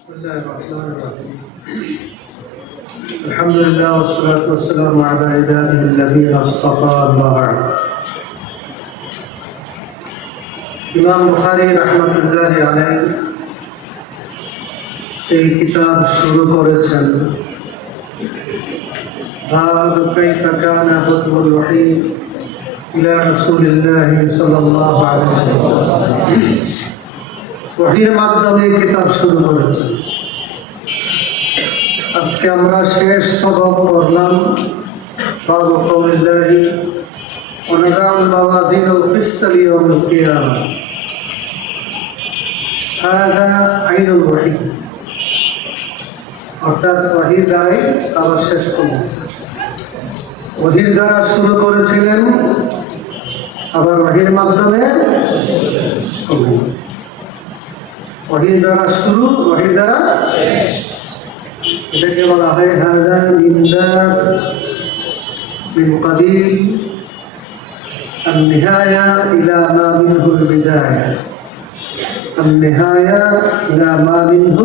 بسم الله الرحمن الرحيم الحمد لله والصلاة والسلام على عباده الذين اصطفى أما بعد ইমাম বুখারী রাহমাতুল্লাহি আলাইহি এই কিতাব শুরু করেছেন বাব কাইফা কানা খুতবুল ওয়াহী ইলা রাসূলিল্লাহি সাল্লাল্লাহু আলাইহি ওয়াসাল্লাম ওয়াহীর মাধ্যমে কিতাব শুরু করেছেন। আজকে আমরা শেষ সবক পড়লাম বাব কওলিল্লাহি ওয়া নাযা'আল মাওয়াজিনাল কিসতা লিয়াউমিল কিয়ামা হাযা আইনুল ওয়াহী, অর্থাৎ ওয়াহীর দ্বারাই আবার শেষ করলেন। ওয়াহীর দ্বারা শুরু করেছিলেন, আবার ওয়াহীর মাধ্যমে শেষ করলেন। ওয়াহীর দ্বারা শুরু, ওয়াহীর দ্বারা এটাকে বলা হয় হাযা মিন কাবিল النهاية إلى ما منه البداية النهاية إلى ما منه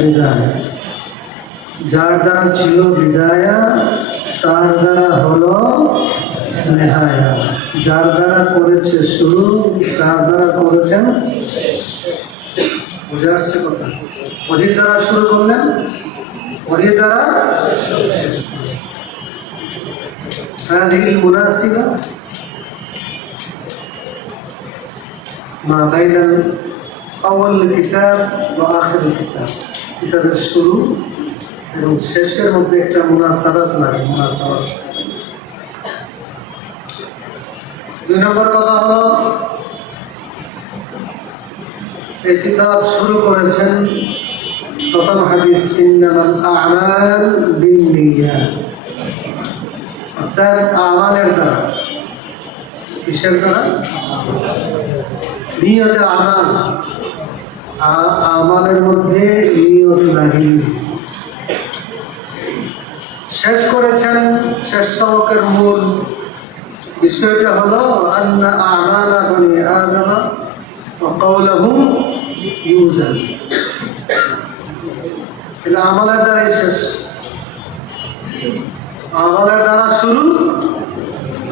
البداية যার দ্বারা ছিল বিদায়া তার দ্বারা হলো নেহায়া, যার দ্বারা করেছে শুরু তার দ্বারা করেছেন। বুঝে আসছে কথা? ওয়াহীর দ্বারা শুরু করলেন, ওয়াহীর দ্বারা هذه المناسبة ما بين أول الكتاب وآخر الكتاب, কিতাবের শুরু এবং শেষের মধ্যে একটা মুনাসাবাত লাগে। মুনাসাবাত দুই নম্বর কথা হলো, এই কিতাব শুরু করেছেন প্রথম হাদিস ইন্নামাল আ'মাল বিন্নিয়াত, অর্থাৎ আমালের দ্বারা। কিসের দ্বারা? নিয়তে আমাল, আমালের মধ্যে নিয়ত নাই। শেষ করেছেন, শেষ সবকের মূল বিষয়টা হলো আন্না আমালা বনি আদম ওয়া কওলুহুম ইউজান। এটা আমালের দ্বারাই শেষ, আমালের দ্বারা শুরু,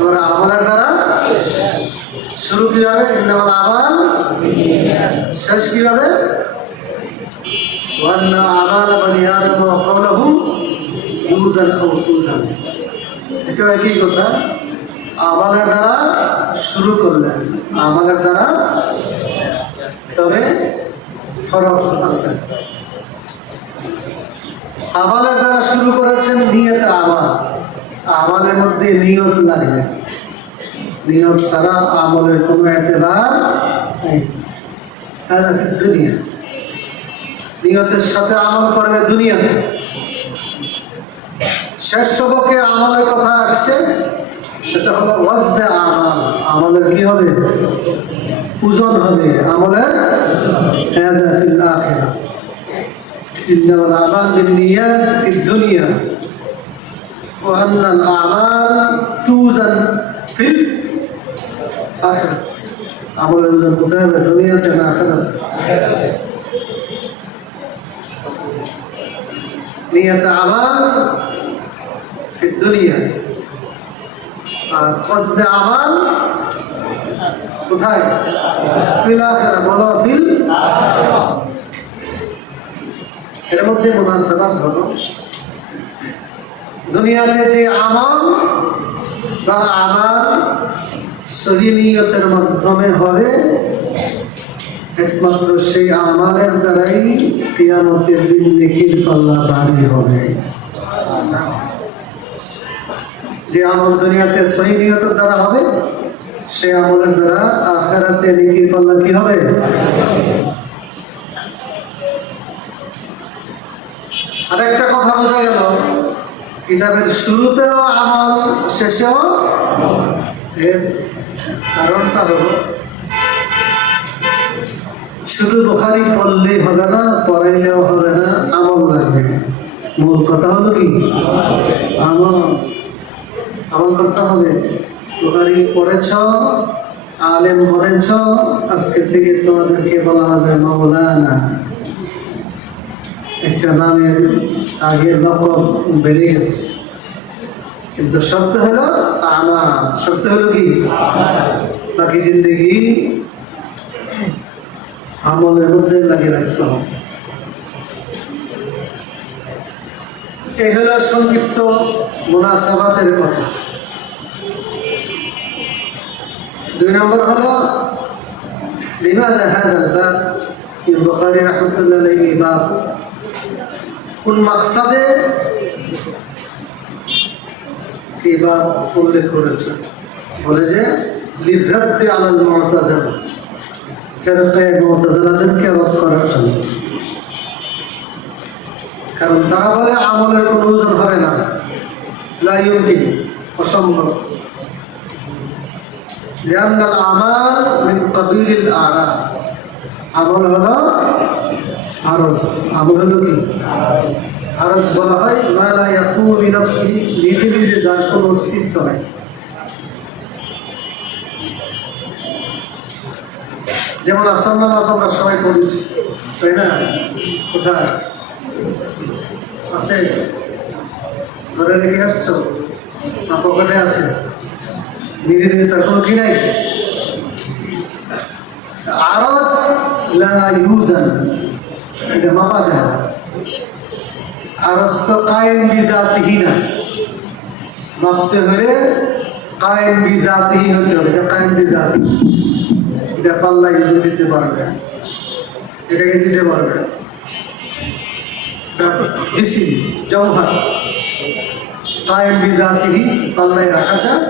আর আমালের দ্বারা শুরু কিভাবে? ইন্নামাল আমাল, শেষ কিভাবে? ওয়া আন্না আমালা বনি আদম ওয়া কওলুহুম ইউজান আও তুজান। এটা একই কথা, আমালের দ্বারা শুরু করলেন, আমালের দ্বারা, তবে ফরক আছে। আমালের দ্বারা শুরু করেছেন নিয়তে আমাল, আমালের মধ্যে নিয়ত লাগবে, নিয়ত ছাড়া আমলের কোনো এতেবার নেই। দুনিয়া নিয়তের সাথে আমল করবে দুনিয়াতে। শেষ সবকে আমলের কথা আসছে, সেটা হলো ওয়াজনে আমাল, আমলের কি হবে? ওজন হবে, আমলের হাযা ফিল আখিরা। ইন্নামাল আমাল বিন্নিয়াত ফিদ দুনিয়া ওয়া আন্নাল আমাল তুজান ফিল আখিরা। আমলের ওজন কোথায় হবে? দুনিয়াতে না আখিরাতে? নিয়ত আমাল ফিদ দুনিয়া আর কসদে আমাল কোথায়? ফিল আখিরা। বলো ফিল আখিরা। এর মধ্যে মুনাসাবাত হলো, দুনিয়াতে যে আমল বা আমাল সহি নিয়তের মাধ্যমে হবে, একমাত্র সেই আমালের দ্বারাই কিয়ামতের দিন নেকির পাল্লা ভারী হবে। যে আমল দুনিয়াতে সহি নিয়তের দ্বারা হবে, সেই আমলের দ্বারা আখিরাতে নেকির পাল্লা কি হবে? আরেকটা কথা বোঝা গেল, কিতাবের শুরুতেও আমল, শেষেও। এর কারণটা হলো, শুধু বুখারী পড়লেই হবে না, পড়াইলেও হবে না, আমল লাগবে। মূল কথা হলো কি? আমল, আমল করতে হবে। বুখারী পড়েছ, আলেম পড়েছ, আজকে থেকে তোমাদেরকে বলা হবে মাওলানা। এটা নামের আগে লকব বেড়ে গেছে, কিন্তু সত্য হলো আমার, সত্য হলো কি বাকি জিন্দগি আমলের মধ্যে লাগিয়ে রাখতে হবে। এই হলো সংক্ষিপ্ত মুনাসাবাতের কথা। 2 নম্বর হলো লিমাযা হাযাল বাব বুখারী রাহমাতুল্লাহি আলাইহি বাব, কোন মাকসাদে এই বাব উল্লেখ করেছে? বলে যে লিরাদ্দি আলাল মুতাযালা, ফিরকায়ে মুতাযালাদেরকে রদ করার জন্য। কারণ তারা বলে আমলের কোনো ওজন হবে না, লা ইউমকিন, অসম্ভব। লিআন্নাল আমাল মিন কাবিলিল আরাজ, আমল হলো আরজ। আমল হলো কি? আরজ বলা হয় মা লা ইয়াকুমু বিনাফসি, নিজে নিজে যার কোনো অস্তিত্ব নাই। যেমন আসর নামাজ আমরা সবাই পড়েছি, তাই না? কোথায় আছে? ধরে রেখে আসছো না পকেটে আছে? নিজে নিজে তার কোনো কি নাই। আরজ লা ইউজান, এটা মাপা যায় না। আরজ তো কায়েম বিজাতিহি না, মাপতে হলে কায়েম বিজাতিহি হতে হবে। এটা কায়েম বিজাতি, এটা পাল্লায় দিতে পারবে, এটাকে দিতে পারবে। জিসিম জওহার কায়েম বিজাতিহি, পাল্লায় রাখা যায়,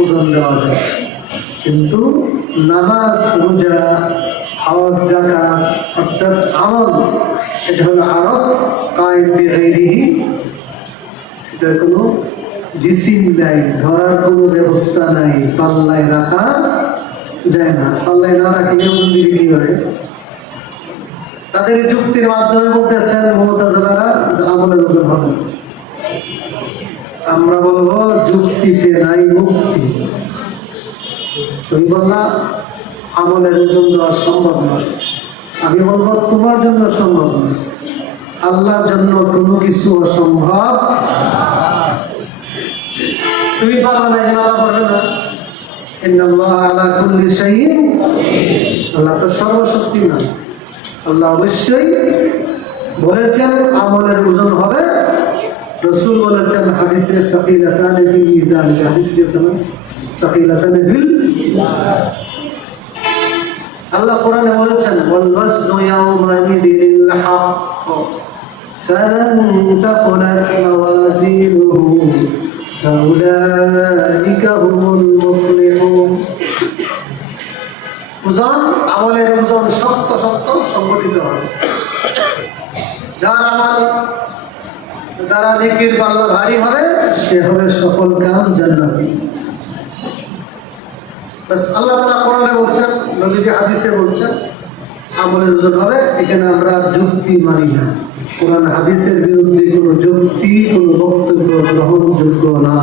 ওজন দেওয়া যায়। কিন্তু নামাজ, রোজা, হজ, যাকাত অর্থাৎ আমল, এটা হলো আরজ কায়েম বিগাইরিহি, এটা কোনো জিসিম নাই, ধরার কোনো ব্যবস্থা নাই, পাল্লায় রাখা যায় না। পাল্লায় না রাখলে ওজন দিবে কি করে? তাদের যুক্তির মাধ্যমে বলতেছেন মুতাযালিরা আমলের ওজন হবে। আমরা বলবো যুক্তিতে নাই মুক্তি। তুমি বললা আমলের ওজন দেওয়া সম্ভব নয়, আমি বলবো তোমার জন্য সম্ভব নয়, আল্লাহর জন্য কোনো কিছু অসম্ভব। তুমি পারবে না, আল্লাহ পারবে না। ইন্নাল্লাহা আলা কুল্লি শাইইন, আল্লাহ তো সর্বশক্তিমান। আল্লাহ অবশ্যই বলেছেন আমলের ওজন হবে। রাসূল বলেছেন হাদিসে সাকিলাতানি ফিল মিজান, হাদিস দিয়েছেন সাকিলাতানি ফিল মিজান। আল্লাহ কোরআনে বলেছেন ওয়াল ওয়াজনু ইয়াওমাইদিল হক ফামান সাকুলাত মাওয়াজিনুহু ফাউলাইকা হুমুল মুফলিহুন। ওজন, আমলের ওজন শক্ত শক্ত সংগঠিত হবে। যার আমল দ্বারা নেকির পাল্লা ভারী হবে, সে হবে সফল কাম জান্নাতি। বাস আল্লাহ তাআলা কোরআনে বলছেন, নবীজি হাদিসে বলছেন আমলের ওজন হবে। এখানে আমরা যুক্তি মানি না, কোরআন হাদিসের বিরুদ্ধে কোনো যুক্তি, কোনো বক্তব্য গ্রহণযোগ্য না।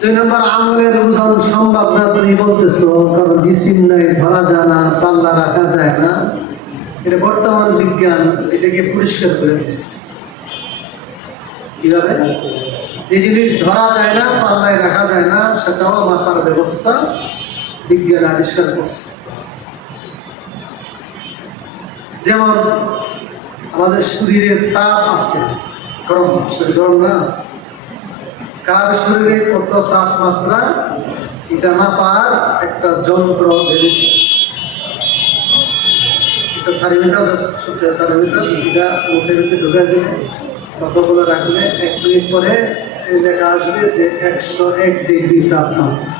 দুই নম্বর, আমলের ওজন সম্ভব না তুমি বলতেছো, কারণ জিসিম নাই, ধরা যায় না, পাল্লা রাখা যায় না। এটা বর্তমান বিজ্ঞান এটাকে পরিষ্কার করে দিচ্ছে। কিভাবে? যে জিনিস ধরা যায় না, পাল্লায় রাখা যায় না, সেটাও মাপার ব্যবস্থা বিজ্ঞান আবিষ্কার করছে। যেমন আমাদের শরীরে তাপ আছে, গরম, শরীর গরম না, কার শরীরে কত তাপমাত্রা এটা মাপার একটা যন্ত্র বেরিয়েছে। এটা থার্মোমিটার, থার্মোমিটার এটা মুখের ভিতরে ঢুকে দিয়ে কতগুলো রাখলে 1 মিনিট পরে লেখা আসবে যে 101 ডিগ্রি তাপমাত্রা।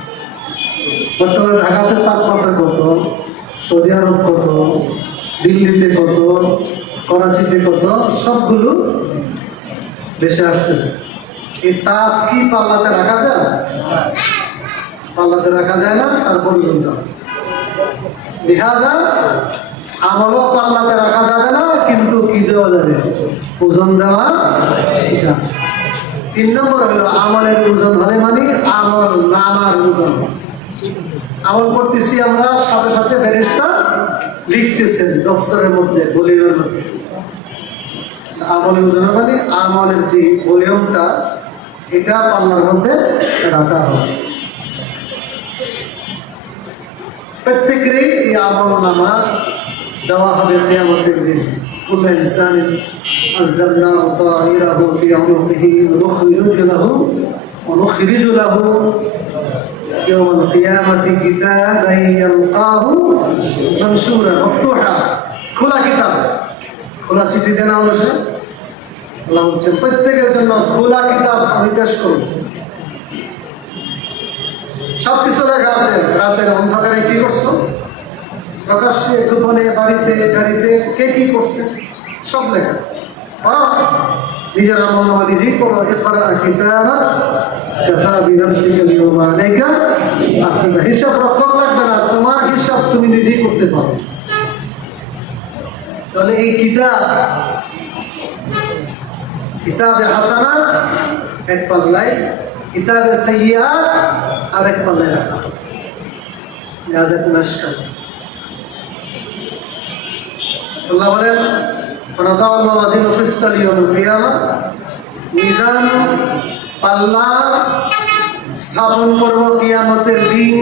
বর্তমানে ঢাকাতে তাপমাত্রা কত, সৌদি আরব কত, দিল্লিতে কত, করাচিতে কত, সবগুলো দেশে আসতেছে। এই তাপ কি পাল্লাতে রাখা যায়? পাল্লাতে রাখা যায় না, তার পরিবর্তন হয়। লিহাজা আমলও পাল্লাতে রাখা যাবে না, কিন্তু কি দেওয়া যাবে? ওজন দেওয়া যাবে। 3 নম্বর হলো আমলের ওজন হবে মানে আমল নামার ওজন। আমল করতেছি আমরা, সাথে সাথে ফেরেশতা লিখতেছেন দপ্তরের মধ্যে, ভলিউমের মধ্যে। আমলের ওজন মানে আমলের যে ভলিউমটা, এটা পাল্লার মধ্যে রাখা হবে। প্রত্যেকেরই এই আমল নামা দেওয়া হবে কিয়ামতের দিন। কুল্লু ইনসানিন আলজামনাহু তায়রাহু ফি উনুকিহি ওয়া নুখরিজু লাহু ইয়াওমাল কিয়ামাতি কিতাবান ইয়ালকাহু মানশুরা মাফতুহা। খোলা কিতাব, খোলা চিঠি দেন আল্লাহ বলছেন প্রত্যেকের জন্য খোলা কিতাব আমি পেশ করব। সবকিছু লেখা আছে। রাতের অন্ধকারে কি করছো, প্রকাশ্যে গোপনে, বাড়িতে গাড়িতে কে কি করছে, সব লেখা। নিজের আমল নামা নিজেই পড়ো। ইকরা কিতাবাক কাফা বিনাফসিকা আল-ইয়াওমা আলাইকা হাসিবা। হিসাব রক্ষক লাগবে না, তোমার হিসাব তুমি নিজেই করতে পারো। তাহলে এই কিতাবে হাসানা এক পাল্লায়, কিতাবে সাইয়্যাত আর এক পাল্লায় রাখা হবে। আল্লাহ বলেন ওয়ানাদাউল মাওয়াজিন কিসতা লিয়াউমিল কিয়ামা, মিজান পাল্লা স্থাপন করব কিয়ামতের দিন।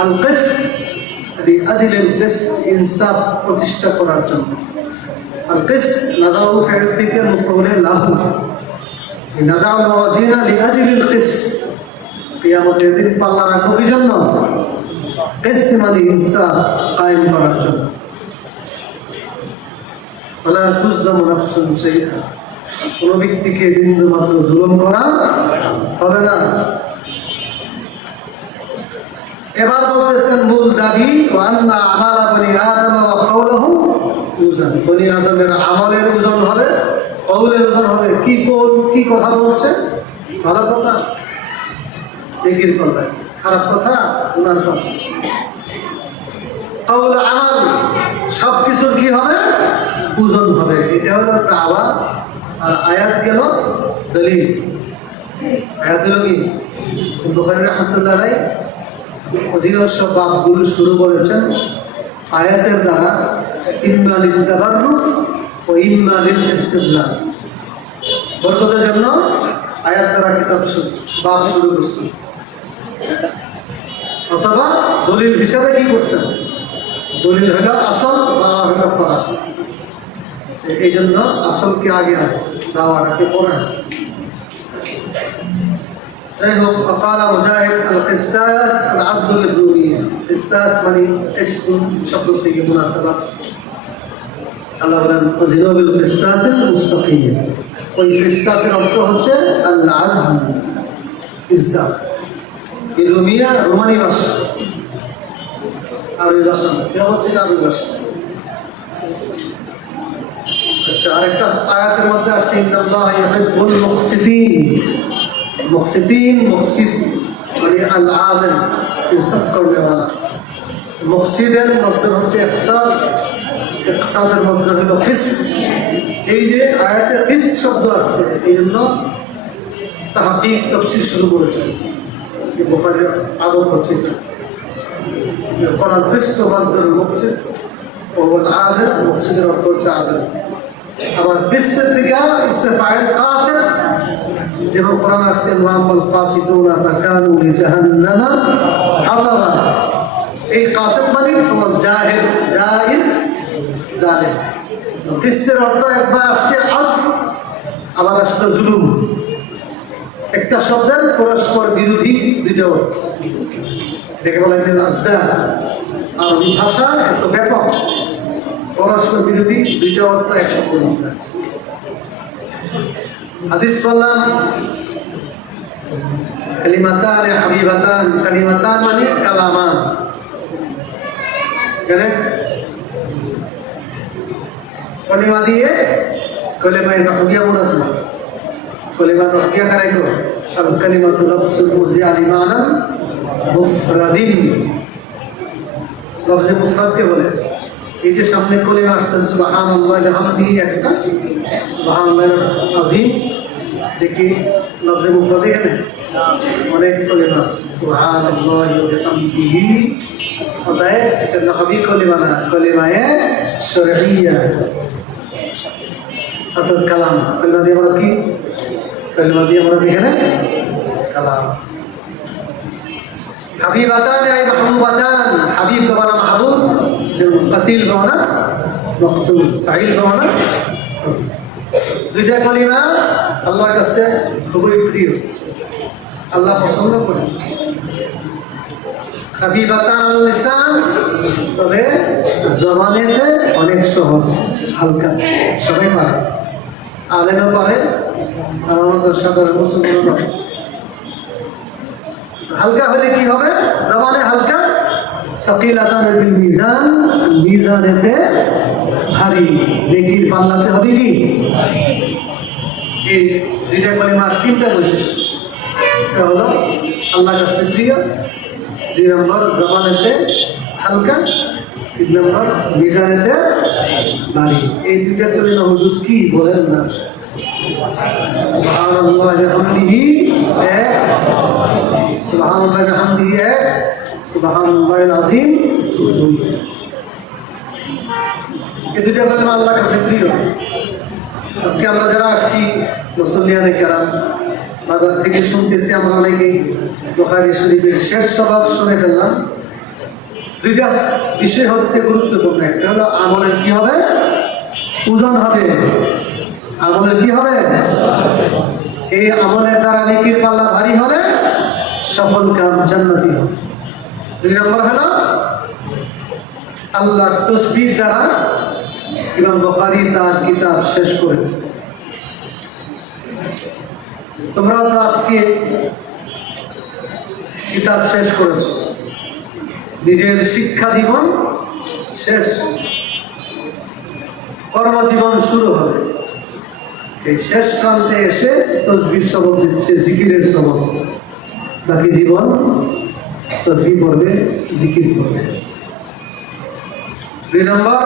আল কিসত লিআজলিল কিসত, ইনসাফ প্রতিষ্ঠা করার জন্য। আল কিসত নাযাউ ফি'ল থেকে মুফউলে লাহু, নাদাউল মাওয়াজিন লিআজলিল কিসত, কিয়ামতের দিন পাল্লা রাখবো কি জন্য? কিসত মানে ইনসাফ কায়েম করার জন্য। ফালা তুজলামু নাফসুন শাইআ, কোনো ব্যক্তিকে বিন্দু মাত্র জুলুম করা হবে না। এবার বলতেছেন মূল দাবি, ওয়া আন্না আমালা বনি আদম ওয়া কওলুহু ওজন। বনি আদমের আমলের ওজন হবে, কওলের ওজন হবে। কি কওল, কি কথা বলছে, ভালো কথা, নেকির কথা, খারাপ কথা, গুনার কথা। কওল আমাল সবকিছুর কি হবে? ওজন হবে। এটা হলো দাওয়া। আর আয়াত গেল দলিল। আয়াত হলো কি? বুখারী রাহমাতুল্লাহ আলাইহি অধিকাংশ বাবগুলো শুরু করেছেন আয়াতের দ্বারা, ইম্মা লিত-তাবাররুক ও ইম্মা লিল-ইস্তিদলাল। বরকতের জন্য আয়াত দ্বারা কিতাব বাব শুরু করছেন, অথবা দলিল হিসাবে কি করছেন? দলিল হলো আসল, দাওয়া হলো ফরজ। এই জন্য আসলকে আগে আছে, দাওয়াটাকে পরে আছে। যাই হোক, আকালা মুজাহিদ আল কিসতাস আল আবদুল ইবনুনিয়া। কিসতাস মানে ইসম শব্দ থেকে মুনাসাবাত। আল্লাহ বলেন ওয়াজিনুবিল কিসতাসিল মুস্তাকিম। ওই কিসতাসের অর্থ হচ্ছে আল আদল, ইনসাফ। এই রোমানি ভাষা, আরবি ভাষা কে হচ্ছে আরবি ভাষা। আচ্ছা, আরেকটা আয়াতের মধ্যে আসছে ইন্নাল্লাহা ইউহিব্বুল মুকসিতিন। মুকসিতিন, মুকসিদ মানে আল আদিল, ইনসাফ করনে वाला। মুকসিদের মসদার হচ্ছে ইহসান, ইহসানের মসদার হলো কিসত। এই যে আয়াতে কিসত শব্দ আসছে, এই জন্য তাহকিক তাফসীর শুরু করেছেন। এই বুখারীর আদব হচ্ছে এটা। কোরআন কিসত মসদার মুকসিদ ও আল আদিল, মুকসিদের অর্থ হচ্ছে আদিল। আবার কিসতের থেকে ইস্তেফাইল কাসির, যেমন কোরআন আসছে ওয়ামাল কাসিতুনা ফাকানু লিজাহান্নামা হাতাবা। এই কাসিদ মানে জাহিল, জাহিল, জালিম। কিসতের অর্থ একবার আসছে আদল, আবার আসছে জুলুম। একটা শব্দের পরস্পর বিরোধী দুইটা অর্থ, এটাকে বলা হয় আজদা। আরবি ভাষা এত ব্যাপক, পরস্পর বিরোধী দুইটা অর্থ এক শব্দের মধ্যে আছে। হাদিস বললাম কালিমাতান হাবিবাতান। কালিমাতান মানে কালামান, কলিমা দিয়ে কলিমায়ে রহিয়া মুরাদ। কলিমা রহিয়া কারাই গো আর কালিমাতু লাফজুল মুজিআ লিমানান মুফরাদিন। লফজে মুফরাদকে বলে। এই যে সামনে কলিমা আসছে সুবহানাল্লাহি ওয়া বিহামদিহি, একটা সুবহানাল্লাহিল আযীম। দেখি লফজে মুফরাদ এখানে অনেক কলিমা আছে। সুবহানাল্লাহি ওয়া বিহামদিহি অতএব এটা নবী কলিমা না, কলিমায়ে শরঈয়া, অর্থাৎ কালাম। কলিমা দিয়ে আমরা কি, কলিমা দিয়ে আমরা এখানে কালাম। হাবিবাতান আই মাহবুবাতান, হাবিব বানা মাহবুব, যেমন কাতিল বানা মকতুল, ফাইল বানা। দুইটা কলিমা আল্লাহর কাছে খুবই প্রিয়, আল্লাহ পছন্দ করেন। খাফিফাতান আলাল লিসান, তবে জবানেতে অনেক সহজ, হালকা, সবাই পারে, আলেমও পারে, আমাদের সাধারণ মুসলমানও পারে। হালকা হলে কি হবে? জবানে হালকা, সাকিলাতান ফিল মিজান, মিজানেতে ভারী, নেকির পাল্লাতে হবে কি? এই দুইটা কলিমার তিনটা বৈশিষ্ট্য। এটা হলো আল্লাহর কাছে প্রিয়, 2 নম্বর জবানেতে হালকা, 3 নম্বর মিজানেতে ভারী। এই দুইটা কলিমা হুজুর কি বলেন না? সুবহানাল্লাহ ওয়া বিহামদিহি এক, সুবহানাল্লাহ ওয়া বিহামদিহি এক, সুবহানাল্লাহিল আযীম 2। এই দুইটা কলিমা আল্লাহর কাছে প্রিয়। আজকে আমরা যারা আসছি মুসল্লিয়ানে কেরাম, বাজার থেকে শুনতেছি আমরা অনেকেই বুখারী শরীফের শেষ সবাক শুনে ফেললাম। দুইটা বিষয় হচ্ছে গুরুত্বপূর্ণ। একটা হলো আমলের কি হবে? ওজন হবে। আমলের কি হবে? এই আমলের দ্বারা নেকির পাল্লা ভারী হলে সফল কাম জান্নাতি হবে। 2 নম্বর হলো আল্লাহর তাসবিহ দ্বারা ইমাম বুখারী তার কিতাব শেষ করেছে। তোমরাও তো আজকে কিতাব শেষ করেছো, নিজের শিক্ষা জীবন শেষ, কর্মজীবন শুরু হবে। এই শেষ প্রান্তে এসে তাসবিহ সবক দিচ্ছে, জিকিরের সবক। বাকি জীবন তাসবিহ পড়বে, জিকির করবে। 2 নম্বর,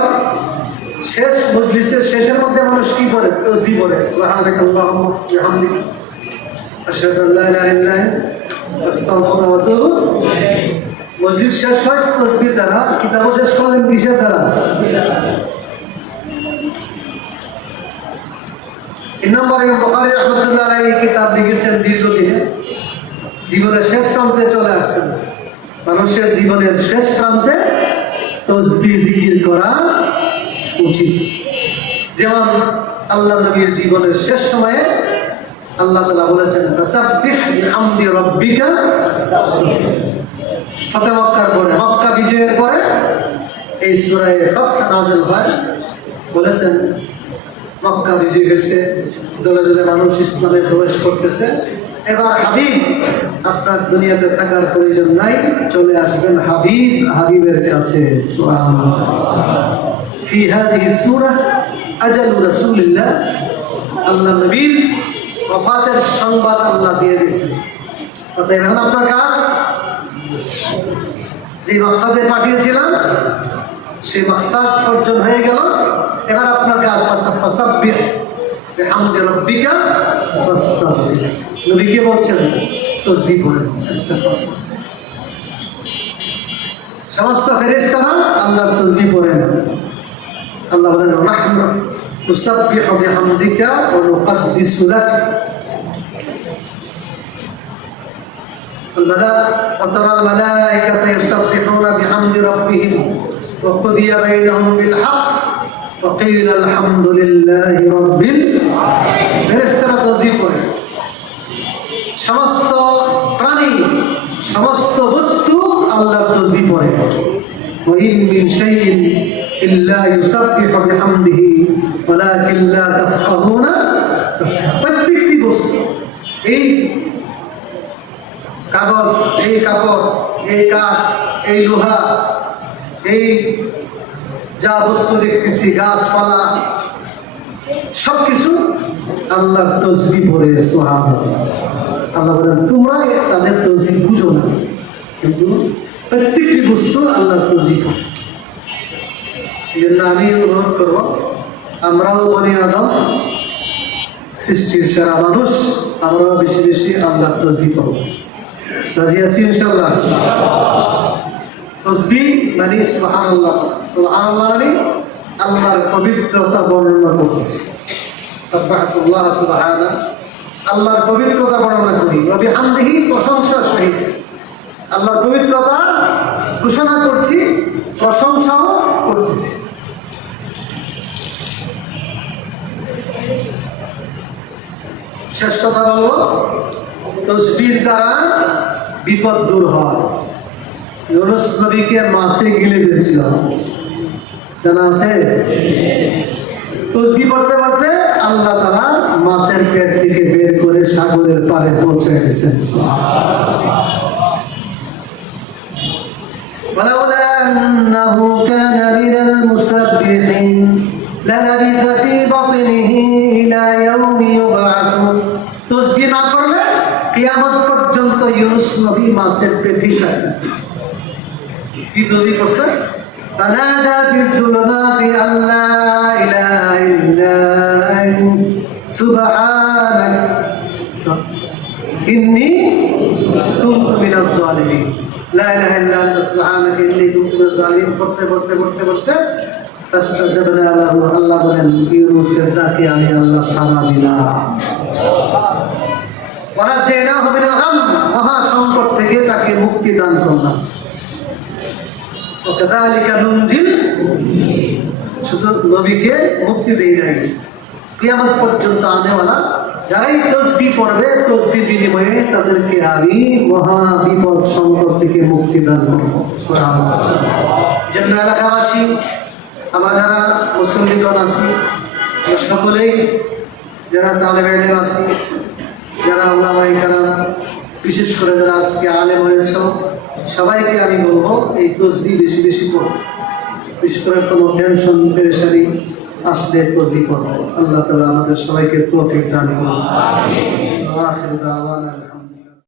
শেষ মজলিসের শেষের মধ্যে মানুষ কি পড়ে? তাসবিহ পড়ে, সুবহানাকাল্লাহুম্মা ওয়া বিহামদিকা আশহাদু আল্লা ইলাহা ইল্লা আনতা আস্তাগফিরুকা ওয়া আতুবু ইলাইক। মজলিস শেষ হয় তাসবিহ দ্বারা, কিতাব শেষ করলেন কিসের দ্বারা? 3 নম্বরে বুখারী রাহমাতুল্লাহ আলাইহি কিতাব লিখেছেন দীর্ঘদিনে, জীবনের শেষ প্রান্তে চলে আসছেন। মানুষের জীবনের শেষ প্রান্তে তাসবিহ জিকির করা উচিত। যেমন আল্লাহ নবীর জীবনের শেষ সময়ে আল্লাহ তাআলা বলেছেন, ফাসাব্বিহ বিহামদি রাব্বিকা। ফাতহ মক্কার পরে, মক্কা বিজয়ের পরে এই সূরা ফাতহ নাযিল হয়। বলেছেন মক্কা বিজয় হয়েছে, দলে দলে মানুষ ইসলামে প্রবেশ করতেছে। এবার হাবিব, আপনার দুনিয়াতে থাকার প্রয়োজন নাই, চলে আসবেন হাবিবের কাছে। ফি হাযিহি সূরা আজালু রাসূলিল্লাহ, আল্লাহ নবীর ওফাতের সংবাদ আল্লাহ দিয়ে দিয়েছেন। অতএব এখন আপনার কাজ, যে মাকসাদে পাঠিয়েছিলাম সেই মাকসাদ অর্জন হয়ে গেল। এবার আপনার কাজ ফাসাব্বিহ বিহামদি রাব্বিকা ওয়াস্তাগফির। নবী কি বলছেন? তাসবিহ পড়েন, ইস্তিগফার। সমস্ত ফেরেশতারা আল্লাহর তাসবিহ পড়েন। আল্লাহ বলেন, নাহনু নুসাব্বিহু বিহামদিকা ওয়া নুকদ্দিসু লাক। وترى الملائكة يسبحون بحمد ربهم وقضي بينهم بالحق وقيل الحمد لله رب العالمين। ফেরেশতারা তাসবিহ পড়ে। সমস্ত প্রাণী, সমস্ত বস্তু আল্লাহর তাসবিহ পড়ে। وإن من شيء إلا يسبح بحمده ولكن لا تفقهون تسبيحه। প্রত্যেকটি বস্তু, এই কাগজ, এই কাপড়, এই কাঠ, এই লোহা, এই যা বস্তু দেখতেছি, গাছপালা, সবকিছু আল্লাহর তাসবিহ পড়ে। সুবহানাল্লাহ। আল্লাহ বলেন, তোমরা তাদের তাসবিহ বুঝো না, কিন্তু প্রত্যেকটি বস্তু আল্লাহর তাসবিহ পড়ে। এই জন্য আমি অনুরোধ করব, আমরাও বনি আদম, সৃষ্টির সেরা মানুষ, আমরাও বেশি বেশি আল্লাহর তাসবিহ পড়ব। রাজি আছি ইনশাআল্লাহ? তাসবিহ মানে সুবহানাল্লাহ, সুবহানাল্লাহ মানে আল্লাহর পবিত্রতা বর্ণনা করতেছি। সাব্বাহাতুল্লাহ সুবহানা, আল্লাহর পবিত্রতা বর্ণনা করি। ওয়া বিহামদিহি, প্রশংসা সহিত আল্লাহর পবিত্রতা ঘোষণা করছি, প্রশংসাও করতেছি। শেষ কথা বলবো, তাসবিহ দ্বারা বিপদ দূর হয়। ইউনূস নবীকে মাছে গিলে দিয়েছিল, জানা আছে? তাসবিহ পড়তে পড়তে আল্লাহ তাআলা মাছের পেট থেকে বের করে সাগরের পাড়ে পৌঁছে দিয়েছেন। ولولا أنه كان من المسبحين للبث في بطنه إلى يوم يبعثون। তাসবিহ না পড়লে কিয়ামত পর্যন্ত ইউনূস নবী মাছের পেটেই থাকবেন। কি তাসবিহ করছে? فنادى في الظلمات أن لا إله إلا أنت سبحانك إني كنت من الظالمين। لا إله إلا أنت سبحانك إني كنت من الظالمين পড়তে পড়তে পড়তে পড়তে فاستجبنا له, আল্লাহ বলেন ইউনূসের ডাকে আমি আল্লাহ সাড়া দিলাম। ونجيناه من الغم, মহা সংকট থেকে তাকে মুক্তি দান করলাম। وكذلك ننجي, শুধু নবীকে মুক্তি দেই নাই, কিয়ামত পর্যন্ত আনেওয়ালা যারাই তাসবিহ পড়বে, তাসবিহ বিনিময়ে তাদেরকে আমি মহা বিপদ সংকট থেকে মুক্তি দান করব। সুবহানাল্লাহ। জন্য এলাকাবাসী, আমরা যারা মুসলমান আছি, সকলেই যারা তালেব ইলম আছি, যারা উলামায়ে কেরাম, বিশেষ করে যারা আজকে আলেম হয়েছে, সবাইকে আমি বলবো এই তাসবিহ বেশি বেশি পড়ো। বিশেষ করে কোনো টেনশন পেরেশানি আসলে তাসবিহ পড়ো। আল্লাহ তাআলা আমাদের সবাইকে তৌফিক দান করুন। আমিন। ওয়া আখিরু দাওয়ানা।